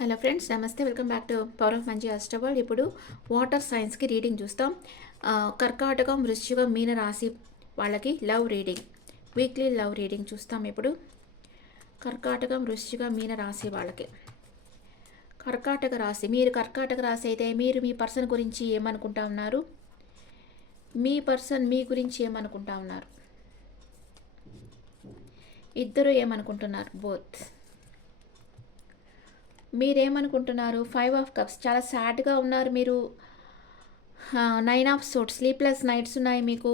Hello friends నమస్తే. Welcome back to power of మంచి అస్టబల్ ఇప్పుడు వాటర్ సైన్స్కి రీడింగ్ చూస్తాం. కర్కాటకం వృశ్చికం మీన రాశి వాళ్ళకి love reading. Weekly love reading చూస్తాం ఇప్పుడు. కర్కాటకం వృశ్చికం మీన రాశి వాళ్ళకి. కర్కాటక రాశి. మీరు కర్కాటక రాశి అయితే మీరు మీ పర్సన్ గురించి ఏమనుకుంటా ఉన్నారు? మీ పర్సన్ మీ గురించి ఏమనుకుంటా ఉన్నారు? ఇద్దరు ఏమనుకుంటున్నారు? బోత్. మీరేమనుకుంటున్నారు? ఫైవ్ ఆఫ్ కప్స్ చాలా సాడ్గా ఉన్నారు మీరు. Nine of swords sleepless nights ఉన్నాయి మీకు.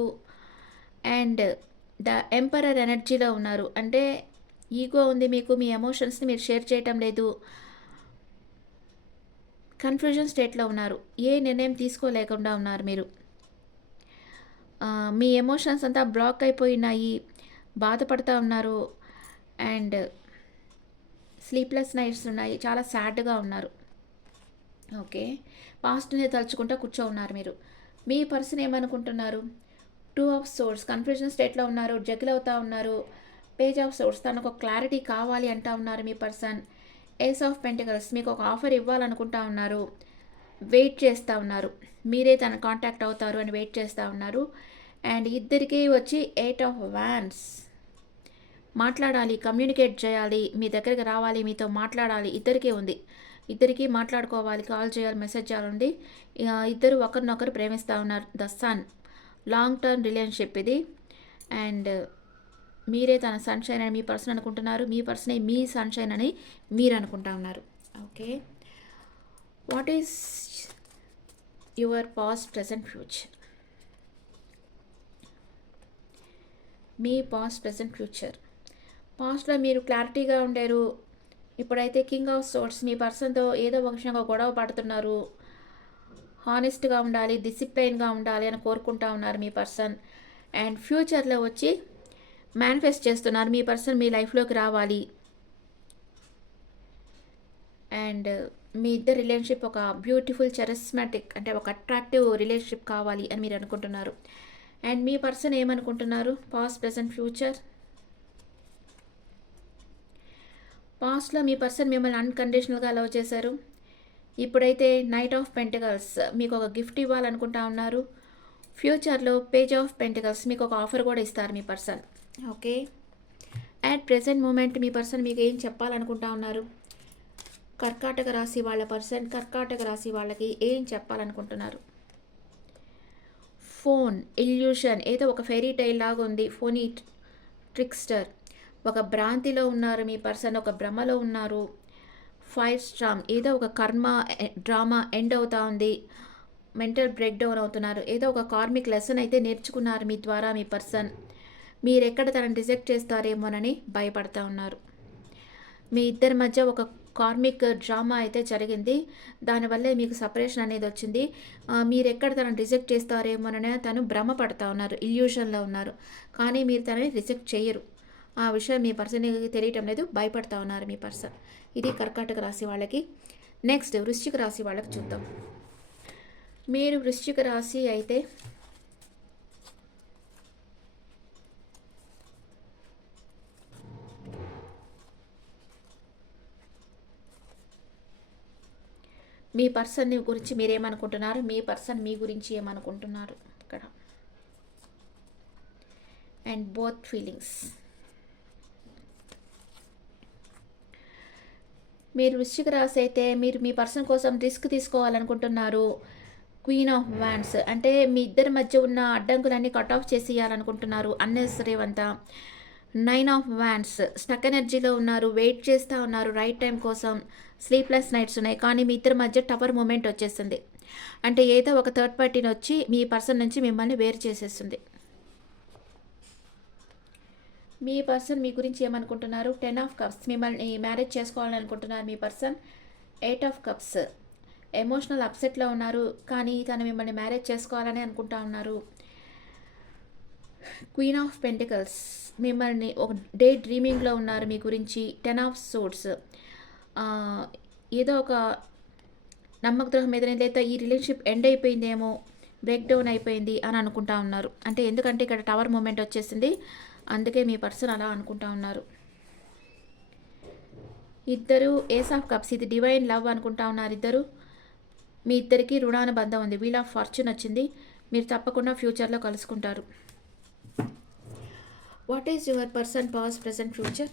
అండ్ ద ఎంపరర్ ఎనర్జీలో ఉన్నారు. అంటే ఈగో ఉంది మీకు. మీ ఎమోషన్స్ని మీరు షేర్ చేయటం లేదు. కన్ఫ్యూజన్ స్టేట్లో ఉన్నారు. ఏ నిర్ణయం తీసుకోలేకుండా ఉన్నారు మీరు. మీ ఎమోషన్స్ అంతా బ్లాక్ అయిపోయినాయి బాధపడుతూ ఉన్నారు. అండ్ స్లీప్లెస్ నైట్స్ ఉన్నాయి. చాలా సాడ్గా ఉన్నారు. ఓకే. పాస్ట్ని తలుచుకుంటూ కూర్చో ఉన్నారు మీరు. మీ పర్సన్ ఏమనుకుంటున్నారు? టూ ఆఫ్ సోర్స్ కన్ఫ్యూజన్ స్టేట్లో ఉన్నారు. జగిల్ అవుతా ఉన్నారు. పేజ్ ఆఫ్ సోర్స్ తనకు ఒక క్లారిటీ కావాలి అంటా ఉన్నారు మీ పర్సన్. ఏస్ ఆఫ్ పెంటికల్స్ మీకు ఒక ఆఫర్ ఇవ్వాలనుకుంటా ఉన్నారు. వెయిట్ చేస్తూ ఉన్నారు. మీరే తన కాంటాక్ట్ అవుతారు అని వెయిట్ చేస్తూ ఉన్నారు. అండ్ ఇద్దరికీ వచ్చి ఎయిట్ ఆఫ్ వ్యాన్స్ మాట్లాడాలి కమ్యూనికేట్ చేయాలి మీ దగ్గరికి రావాలి మీతో మాట్లాడాలి ఇద్దరికే ఉంది. ఇద్దరికీ మాట్లాడుకోవాలి కాల్ చేయాలి మెసేజ్ చేయాలండి ఇక ఇద్దరు ఒకరినొకరు ప్రేమిస్తూ ఉన్నారు. The sun long term relationship ఇది. అండ్ మీరే తన సన్షైన్ అని మీ పర్సన్ అనుకుంటున్నారు. మీ పర్సనే మీ సన్షైన్ అని మీరు అనుకుంటా ఉన్నారు. Okay what is your past present future me past present future పాస్ట్లో మీరు క్లారిటీగా ఉండేరు. ఇప్పుడైతే కింగ్ ఆఫ్ సోర్ట్స్ మీ పర్సన్తో ఏదో ఒక విషయంగా గొడవ పడుతున్నారు. హానెస్ట్గా ఉండాలి డిసిప్లైన్గా ఉండాలి అని కోరుకుంటా ఉన్నారు మీ పర్సన్. అండ్ ఫ్యూచర్లో వచ్చి మేనిఫెస్ట్ చేస్తున్నారు. మీ పర్సన్ మీ లైఫ్లోకి రావాలి. అండ్ మీ ఇద్దరు రిలేషన్షిప్ ఒక బ్యూటిఫుల్ చెరస్మాటిక్ అంటే ఒక అట్రాక్టివ్ రిలేషన్షిప్ కావాలి అని మీరు అనుకుంటున్నారు. అండ్ మీ పర్సన్ ఏమనుకుంటున్నారు? Past present future? పాస్ట్లో మీ పర్సన్ మిమ్మల్ని అన్కండిషనల్గా అలవ్ చేశారు. ఇప్పుడైతే నైట్ ఆఫ్ పెంటికల్స్ మీకు ఒక గిఫ్ట్ ఇవ్వాలనుకుంటా ఉన్నారు. ఫ్యూచర్లో పేజ్ ఆఫ్ పెంటికల్స్ మీకు ఒక ఆఫర్ కూడా ఇస్తారు మీ person. Okay? At present moment me person మీకు ఏం చెప్పాలనుకుంటా ఉన్నారు? కర్కాటక రాశి వాళ్ళ పర్సన్ కర్కాటక రాశి వాళ్ళకి ఏం చెప్పాలనుకుంటున్నారు? ఫోన్ ఇల్యూషన్ ఏదో ఒక ఫెరీ టైల్ లాగా ఉంది. ఫోనీ ట్రిక్స్టర్ ఒక భ్రాంతిలో ఉన్నారు మీ పర్సన్ ఒక భ్రమలో ఉన్నారు. ఫైవ్ స్ట్రామ్ ఏదో ఒక కర్మ డ్రామా ఎండ్ అవుతా ఉంది. మెంటల్ బ్రేక్ డౌన్ అవుతున్నారు. ఏదో ఒక కార్మిక్ లెసన్ అయితే నేర్చుకున్నారు మీ ద్వారా మీ పర్సన్. మీరు ఎక్కడ తనని రిజెక్ట్ చేస్తారేమోనని భయపడతా ఉన్నారు. మీ ఇద్దరి మధ్య ఒక కార్మిక్ డ్రామా అయితే జరిగింది. దానివల్లే మీకు సపరేషన్ అనేది వచ్చింది. మీరు ఎక్కడ తనని రిజెక్ట్ చేస్తారేమోననే తను భ్రమ పడతా ఉన్నారు ఇల్యూషన్లో ఉన్నారు. కానీ మీరు తనని రిజెక్ట్ చేయరు. ఆ విషయం మీ పర్సన్కి తెలియటం లేదు. భయపడతా ఉన్నారు మీ పర్సన్. ఇది కర్కాటక రాశి వాళ్ళకి. నెక్స్ట్ వృశ్చిక రాశి వాళ్ళకి చూద్దాం. మీరు వృశ్చిక రాశి అయితే మీ పర్సన్ గురించి మీరేమనుకుంటున్నారు? మీ పర్సన్ మీ గురించి ఏమనుకుంటున్నారు? ఇక్కడ అండ్ బోత్ ఫీలింగ్స్. మీరు వృశ్చిక రాశి అయితే మీరు మీ పర్సన్ కోసం రిస్క్ తీసుకోవాలనుకుంటున్నారు. క్వీన్ ఆఫ్ వ్యాండ్స్ అంటే మీ ఇద్దరి మధ్య ఉన్న అడ్డంకులన్నీ కట్ ఆఫ్ చేసేయాలనుకుంటున్నారు. అన్నెసరీ అంతా నైన్ ఆఫ్ వ్యాండ్స్ స్టక్ ఎనర్జీలో ఉన్నారు. వెయిట్ చేస్తూ ఉన్నారు. రైట్ టైం కోసం స్లీప్లెస్ నైట్స్ ఉన్నాయి. కానీ మీ ఇద్దరి మధ్య టవర్ మూమెంట్ వచ్చేస్తుంది అంటే ఏదో ఒక థర్డ్ పార్టీని వచ్చి మీ పర్సన్ నుంచి మిమ్మల్ని వేరు చేసేస్తుంది మీ పర్సన్ మీ గురించి ఏమనుకుంటున్నారు? Ten of cups. మిమ్మల్ని మ్యారేజ్ చేసుకోవాలని అనుకుంటున్నారు మీ person? Eight of cups. Emotional అప్సెట్లో ఉన్నారు కానీ తను మిమ్మల్ని మ్యారేజ్ చేసుకోవాలని అనుకుంటా ఉన్నారు. Queen of pentacles. మిమ్మల్ని ఒక డే డ్రీమింగ్లో ఉన్నారు మీ గురించి. టెన్ ఆఫ్ సోర్స్ ఏదో ఒక నమ్మకద్రోహం ఏదైనా లేదా ఈ రిలేషన్షిప్ ఎండ్ అయిపోయిందేమో బ్రేక్ డౌన్ అయిపోయింది అని అనుకుంటా ఉన్నారు. అంటే ఎందుకంటే ఇక్కడ టవర్ మూమెంట్ వచ్చేసింది. అందుకే మీ పర్సన్ అలా అనుకుంటా ఉన్నారు. ఇద్దరు ఏస్ ఆఫ్ కప్స్ ఇది డివైన్ లవ్ అనుకుంటా ఉన్నారు ఇద్దరు. మీ ఇద్దరికి రుణానుబంధం ఉంది. వీల్ ఆఫ్ ఫార్చ్యూన్ వచ్చింది. మీరు తప్పకుండా ఫ్యూచర్లో కలుసుకుంటారు. What is your person past present future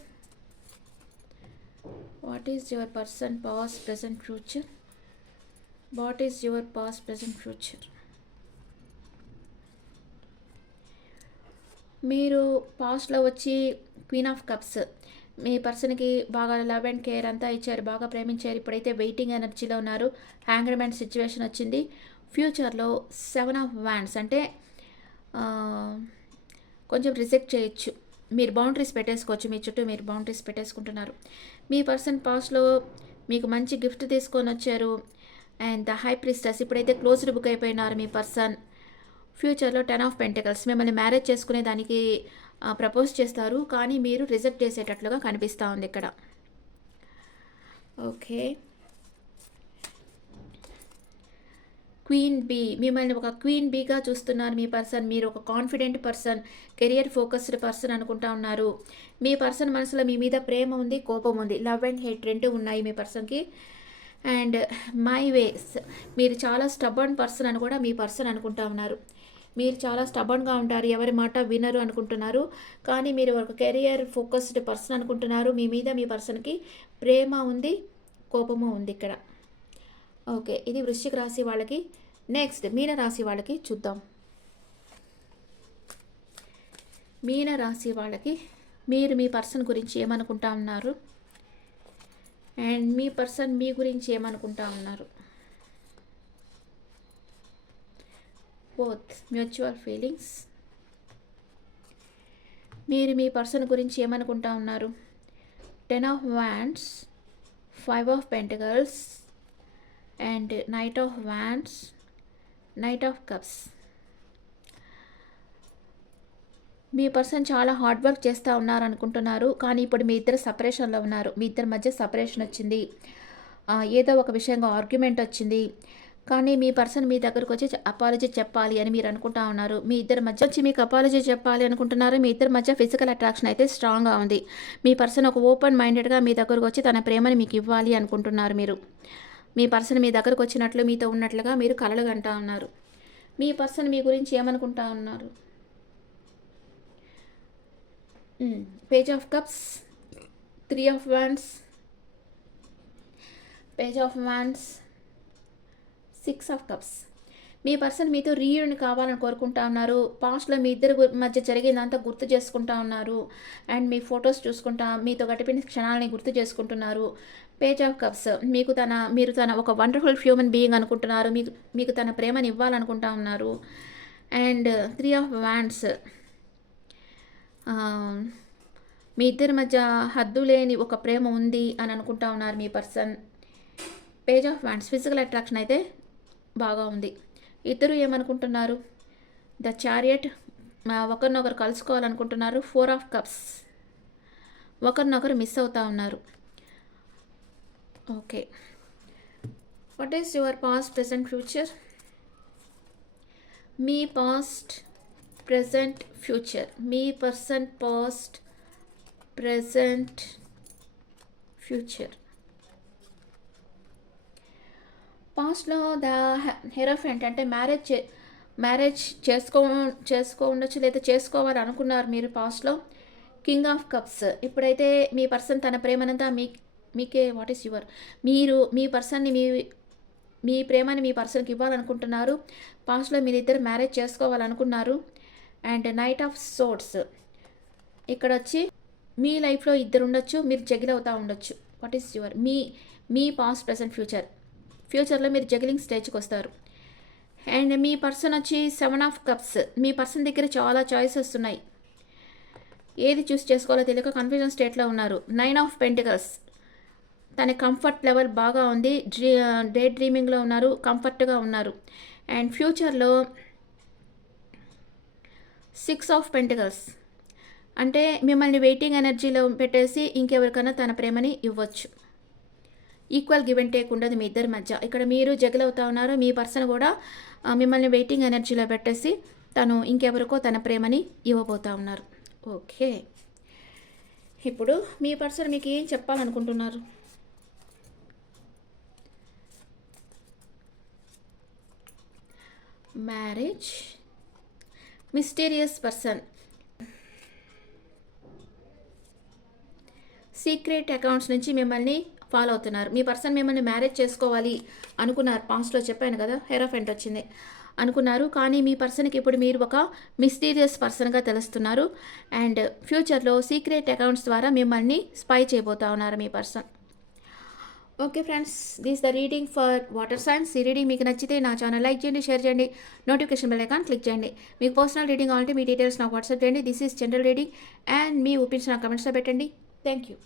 what is your person past present future what is your past present future మీరు పాస్ట్లో వచ్చి క్వీన్ ఆఫ్ కప్స్. మీ పర్సన్కి బాగా లవ్ అండ్ కేర్ అంతా ఇచ్చారు బాగా ప్రేమించారు ఇప్పుడైతే వెయిటింగ్ ఎనర్జీలో ఉన్నారు. హ్యాంగ్రమెంట్ సిచ్యువేషన్ వచ్చింది. ఫ్యూచర్లో సెవెన్ ఆఫ్ వ్యాండ్స్ అంటే కొంచెం రిజెక్ట్ చేయొచ్చు. మీరు బౌండరీస్ పెట్టేసుకోవచ్చు మీ చుట్టూ మీరు బౌండరీస్ పెట్టేసుకుంటున్నారు. మీ పర్సన్ పాస్ట్లో మీకు మంచి గిఫ్ట్ తీసుకొని వచ్చారు. అండ్ ద హై ప్రిస్టస్ ఇప్పుడైతే క్లోజ్డ్ బుక్ అయిపోయినారు మీ పర్సన్. ఫ్యూచర్లో టెన్ ఆఫ్ పెంటికల్స్. మిమ్మల్ని మ్యారేజ్ చేసుకునే దానికి ప్రపోజ్ చేస్తారు. కానీ మీరు రిజెక్ట్ చేసేటట్లుగా కనిపిస్తూ ఉంది ఇక్కడ. ఓకే. Queen bee. మిమ్మల్ని ఒక క్వీన్ బీగా చూస్తున్నారు మీ పర్సన్. మీరు ఒక confident person career focused person అనుకుంటా ఉన్నారు. మీ పర్సన్ మనసులో మీ మీద ప్రేమ ఉంది కోపం ఉంది. లవ్ అండ్ హేట్ రెండు ఉన్నాయి మీ పర్సన్కి. అండ్ మై వేస్ మీరు చాలా స్టబర్న్ పర్సన్ అని కూడా మీ పర్సన్ అనుకుంటా ఉన్నారు. మీరు చాలా స్టబన్గా ఉంటారు ఎవరి మాట వినరు అనుకుంటున్నారు. కానీ మీరు ఒక కెరియర్ ఫోకస్డ్ పర్సన్ అనుకుంటున్నారు. మీ మీద మీ పర్సన్కి ప్రేమ ఉంది కోపము ఉంది ఇక్కడ. ఓకే ఇది వృశ్చిక రాశి వాళ్ళకి. నెక్స్ట్ మీన రాశి వాళ్ళకి చూద్దాం. మీన రాశి వాళ్ళకి మీరు మీ పర్సన్ గురించి ఏమనుకుంటా ఉన్నారు? అండ్ మీ పర్సన్ మీ గురించి ఏమనుకుంటా ఉన్నారు? బోత్ మ్యూచువల్ ఫీలింగ్స్ మీరు మీ పర్సన్ గురించి ఏమనుకుంటా ఉన్నారు? Ten of wands five of pentacles and knight of wands knight of cups me person చాలా హార్డ్ వర్క్ చేస్తూ ఉన్నారు అనుకుంటున్నారు కానీ ఇప్పుడు మీ ఇద్దరు సపరేషన్లో ఉన్నారు. మీ ఇద్దరి మధ్య సపరేషన్ వచ్చింది. ఏదో ఒక విషయంగా ఆర్గ్యుమెంట్ వచ్చింది. కానీ మీ పర్సన్ మీ దగ్గరకు వచ్చి అపాలజీ చెప్పాలి అని మీరు అనుకుంటా ఉన్నారు. మీ ఇద్దరి మధ్య వచ్చి మీకు అపాలజీ చెప్పాలి అనుకుంటున్నారు. మీ ఇద్దరి మధ్య ఫిజికల్ అట్రాక్షన్ అయితే స్ట్రాంగ్గా ఉంది. మీ పర్సన్ ఒక ఓపెన్ మైండెడ్గా మీ దగ్గరకు వచ్చి తన ప్రేమని మీకు ఇవ్వాలి అనుకుంటున్నారు మీరు. మీ పర్సన్ మీ దగ్గరకు వచ్చినట్లు మీతో ఉన్నట్లుగా మీరు కలలు కంటా ఉన్నారు. మీ పర్సన్ మీ గురించి ఏమనుకుంటా ఉన్నారు? Page of cups three of wands page of wands six of cups. Me person మీతో రీయూనియన్ కావాలని కోరుకుంటా ఉన్నారు. పాస్ట్లో మీ ఇద్దరు మధ్య జరిగిందంతా గుర్తు చేసుకుంటా ఉన్నారు. అండ్ మీ ఫొటోస్ చూసుకుంటా మీతో గడిపిన క్షణాలని గుర్తు చేసుకుంటున్నారు. పేజ్ ఆఫ్ కప్స్ మీకు తన మీరు తన ఒక వండర్ఫుల్ హ్యూమన్ బీయింగ్ అనుకుంటున్నారు. మీకు మీకు తన ప్రేమని ఇవ్వాలనుకుంటా ఉన్నారు. అండ్ త్రీ ఆఫ్ వ్యాండ్స్ మీ ఇద్దరి మధ్య హద్దు లేని ఒక ప్రేమ ఉంది అని అనుకుంటా ఉన్నారు మీ person. Page of wands physical attraction అయితే బాగా ఉంది. ఇద్దరు ఏమనుకుంటున్నారు? ద చారియట్ ఒకరినొకరు కలుసుకోవాలనుకుంటున్నారు. Four of cups. ఒకరినొకరు మిస్ అవుతా ఉన్నారు. Okay. What is your past present future? Me past present future. మీ పర్సన్ పాస్ట్ ప్రజెంట్ ఫ్యూచర్. పాస్ట్లో ద హెరోఫెంట్ అంటే మ్యారేజ్ చే మ్యారేజ్ చేసుకో చేసుకో ఉండొచ్చు లేదా చేసుకోవాలి అనుకున్నారు మీరు పాస్ట్లో. King of cups. ఇప్పుడైతే మీ పర్సన్ తన ప్రేమనంతా మీ మీకే వాట్ ఈస్ యువర్? మీరు మీ పర్సన్ని మీ మీ ప్రేమని మీ పర్సన్కి ఇవ్వాలనుకుంటున్నారు. పాస్ట్లో మీరిద్దరు మ్యారేజ్ చేసుకోవాలనుకున్నారు అండ్ నైట్ ఆఫ్ సోట్స్ ఇక్కడ వచ్చి మీ లైఫ్లో ఇద్దరు ఉండొచ్చు మీరు జగిల్ అవుతూ ఉండొచ్చు. What is your? మీ మీ పాస్ట్ ప్రజెంట్ ఫ్యూచర్. ఫ్యూచర్లో మీరు జగిలింగ్ స్టేజ్కి వస్తారు. అండ్ మీ పర్సన్ వచ్చి సెవెన్ ఆఫ్ కప్స్. మీ పర్సన్ దగ్గర చాలా చాయిసెస్ ఉన్నాయి ఏది చూస్ చేసుకోవాలో తెలియక కన్ఫ్యూజన్ స్టేట్లో ఉన్నారు. Nine of pentacles. తన కంఫర్ట్ లెవెల్ బాగా ఉంది. డ్రీ డే డ్రీమింగ్లో ఉన్నారు. కంఫర్ట్గా ఉన్నారు. అండ్ ఫ్యూచర్లో సిక్స్ ఆఫ్ పెంటికల్స్. అంటే మిమ్మల్ని వెయిటింగ్ ఎనర్జీలో పెట్టేసి ఇంకెవరికైనా తన ప్రేమని ఇవ్వచ్చు. ఈక్వల్ గివ్ అండ్ టేక్ ఉండదు మీ ఇద్దరి మధ్య. ఇక్కడ మీరు జగల్ అవుతా ఉన్నారు మీ పర్సన్ కూడా మిమ్మల్ని వెయిటింగ్ ఎనర్జీలో పెట్టేసి తను ఇంకెవరికో తన ప్రేమని ఇవ్వబోతా ఉన్నారు. ఓకే. ఇప్పుడు మీ పర్సన్ మీకు ఏం చెప్పాలనుకుంటున్నారు? Marriage mysterious person secret accounts నుంచి మిమ్మల్ని ఫాలో అవుతున్నారు. మీ పర్సన్ మిమ్మల్ని మ్యారేజ్ చేసుకోవాలి అనుకున్నారు. పాస్ట్లో చెప్పాను కదా హెరోఫెంట్ వచ్చింది అనుకున్నారు. కానీ మీ పర్సన్కి ఇప్పుడు మీరు ఒక మిస్టీరియస్ పర్సన్గా తెలుస్తున్నారు. అండ్ ఫ్యూచర్లో సీక్రెట్ అకౌంట్స్ ద్వారా మిమ్మల్ని స్పై చేయబోతా ఉన్నారు మీ person. Okay friends this the reading for water signs. ఈ రీడింగ్ మీకు నచ్చితే నా ఛానల్ లైక్ చేయండి షేర్ చేయండి నోటిఫికేషన్ బెల్ ఐకాన్ క్లిక్ చేయండి. మీకు పర్సనల్ రీడింగ్ కావాలంటే మీ డీటెయిల్స్ నాకు వాట్సాప్ చేయండి. This is general reading. And me opinions నా కమెంట్స్లో పెట్టండి. Thank you